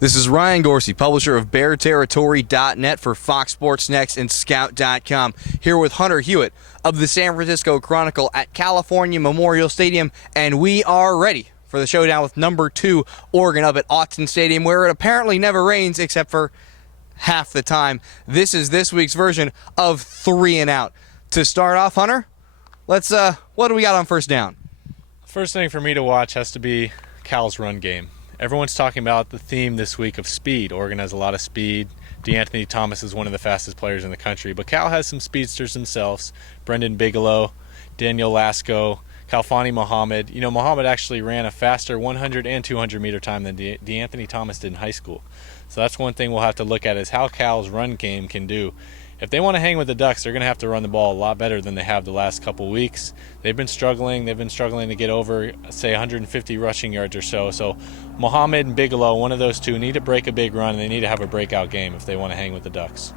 This is Ryan Gorsey, publisher of BearTerritory.net for Fox Sports Next and Scout.com, here with Hunter Hewitt of the San Francisco Chronicle at California Memorial Stadium, and we are ready for the showdown with number 2 Oregon up at Autzen Stadium, where it apparently never rains except for half the time. This is this week's version of 3 and Out. To start off, Hunter, let's what do we got on first down? First thing for me to watch has to be Cal's run game. Everyone's talking about the theme this week of speed. Oregon has a lot of speed. D'Anthony Thomas is one of the fastest players in the country, but Cal has some speedsters themselves. Brendan Bigelow, Daniel Lasco, Khalfani Muhammad. You know, Muhammad actually ran a faster 100 and 200 meter time than D'Anthony Thomas did in high school. So that's one thing we'll have to look at, is how Cal's run game can do. If they want to hang with the Ducks, they're going to have to run the ball a lot better than they have the last couple weeks. They've been struggling. They've been struggling to get over, say, 150 rushing yards or so. So Muhammad and Bigelow, one of those two, need to break a big run, and they need to have a breakout game if they want to hang with the Ducks.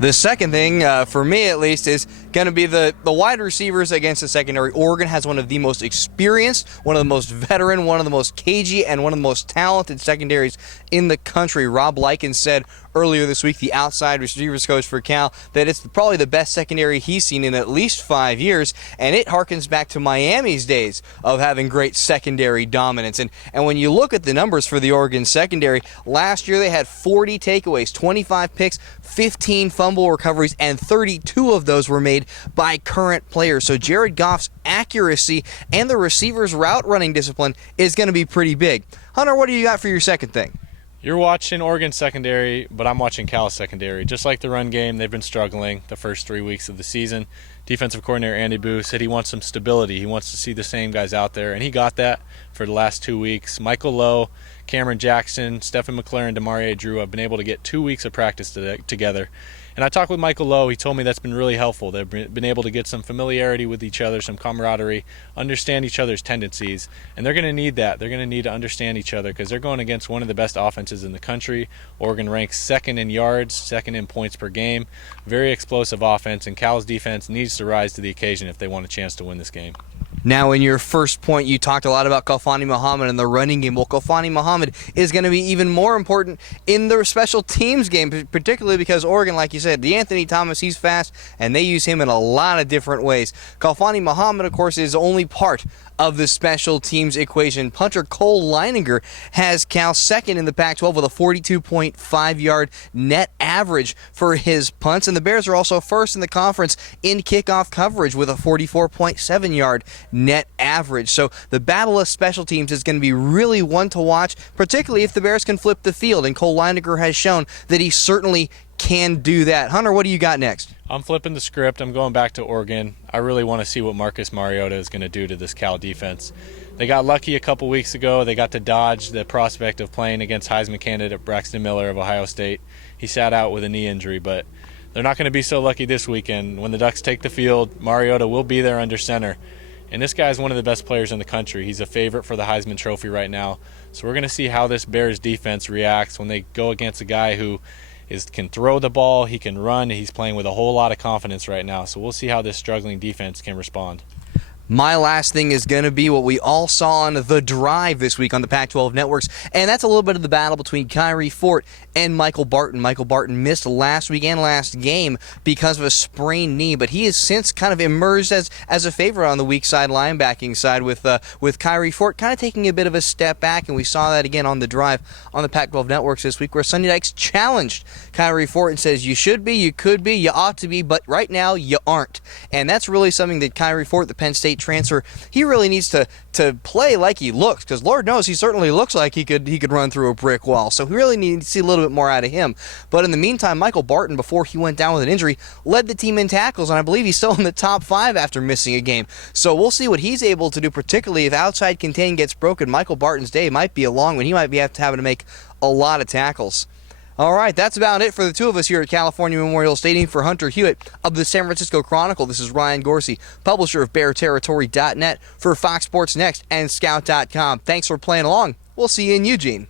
The second thing, for me at least, is going to be the wide receivers against the secondary. Oregon has one of the most experienced, one of the most veteran, one of the most cagey, and one of the most talented secondaries in the country. Rob Likens said earlier this week, the outside receivers coach for Cal, that it's probably the best secondary he's seen in at least 5 years, and it harkens back to Miami's days of having great secondary dominance. And when you look at the numbers for the Oregon secondary, last year they had 40 takeaways, 25 picks, 15 fumble recoveries, and 32 of those were made by current players. So Jared Goff's accuracy and the receivers' route running discipline is going to be pretty big. Hunter, what do you got for your second thing? You're watching Oregon secondary, but I'm watching Cal secondary. Just like the run game, they've been struggling the first 3 weeks of the season. Defensive coordinator Andy Booth said he wants some stability. He wants to see the same guys out there, and he got that for the last 2 weeks. Michael Lowe, Cameron Jackson, Stephen McLaren, Demarie Drew have been able to get 2 weeks of practice together. And I talked with Michael Lowe. He told me that's been really helpful. They've been able to get some familiarity with each other, some camaraderie, understand each other's tendencies. And they're going to need that. They're going to need to understand each other because they're going against one of the best offenses in the country. Oregon ranks second in yards, second in points per game. Very explosive offense, and Cal's defense needs to rise to the occasion if they want a chance to win this game. Now, in your first point, you talked a lot about Khalfani Muhammad and the running game. Well, Khalfani Muhammad is going to be even more important in the special teams game, particularly because Oregon, like you said, D'Anthony Thomas, he's fast, and they use him in a lot of different ways. Khalfani Muhammad, of course, is only part of the special teams equation. Punter Cole Leininger has Cal second in the Pac-12 with a 42.5-yard net average for his punts, and the Bears are also first in the conference in kickoff coverage with a 44.7-yard net average. So the battle of special teams is going to be really one to watch, particularly if the Bears can flip the field, and Cole Leininger has shown that he certainly can do that. Hunter, what do you got next? I'm flipping the script. I'm going back to Oregon. I really want to see what Marcus Mariota is going to do to this Cal defense. They got lucky a couple weeks ago. They got to dodge the prospect of playing against Heisman candidate Braxton Miller of Ohio State. He sat out with a knee injury, but they're not going to be so lucky this weekend. When the Ducks take the field, Mariota will be there under center. And this guy is one of the best players in the country. He's a favorite for the Heisman Trophy right now. So we're going to see how this Bears defense reacts when they go against a guy who can throw the ball, he can run, he's playing with a whole lot of confidence right now. So we'll see how this struggling defense can respond. My last thing is going to be what we all saw on The Drive this week on the Pac-12 networks, and that's a little bit of the battle between Kyrie Fort and Michael Barton. Michael Barton missed last week and last game because of a sprained knee, but he has since kind of emerged as a favorite on the weak side linebacking side with Kyrie Fort kind of taking a bit of a step back, and we saw that again on The Drive on the Pac-12 networks this week, where Sonny Dykes challenged Kyrie Fort and says, you should be, you could be, you ought to be, but right now you aren't. And that's really something that Kyrie Fort, the Penn State transfer, he really needs to play like he looks, because Lord knows he certainly looks like he could run through a brick wall. So we really need to see a little bit more out of him. But in the meantime, Michael Barton, before he went down with an injury, led the team in tackles, and I believe he's still in the top 5 after missing a game. So we'll see what he's able to do, particularly if outside contain gets broken. Michael Barton's day might be a long one. He might be having to make a lot of tackles. All right, that's about it for the two of us here at California Memorial Stadium. For Hunter Hewitt of the San Francisco Chronicle, this is Ryan Gorsey, publisher of BearTerritory.net for Fox Sports Next and Scout.com. Thanks for playing along. We'll see you in Eugene.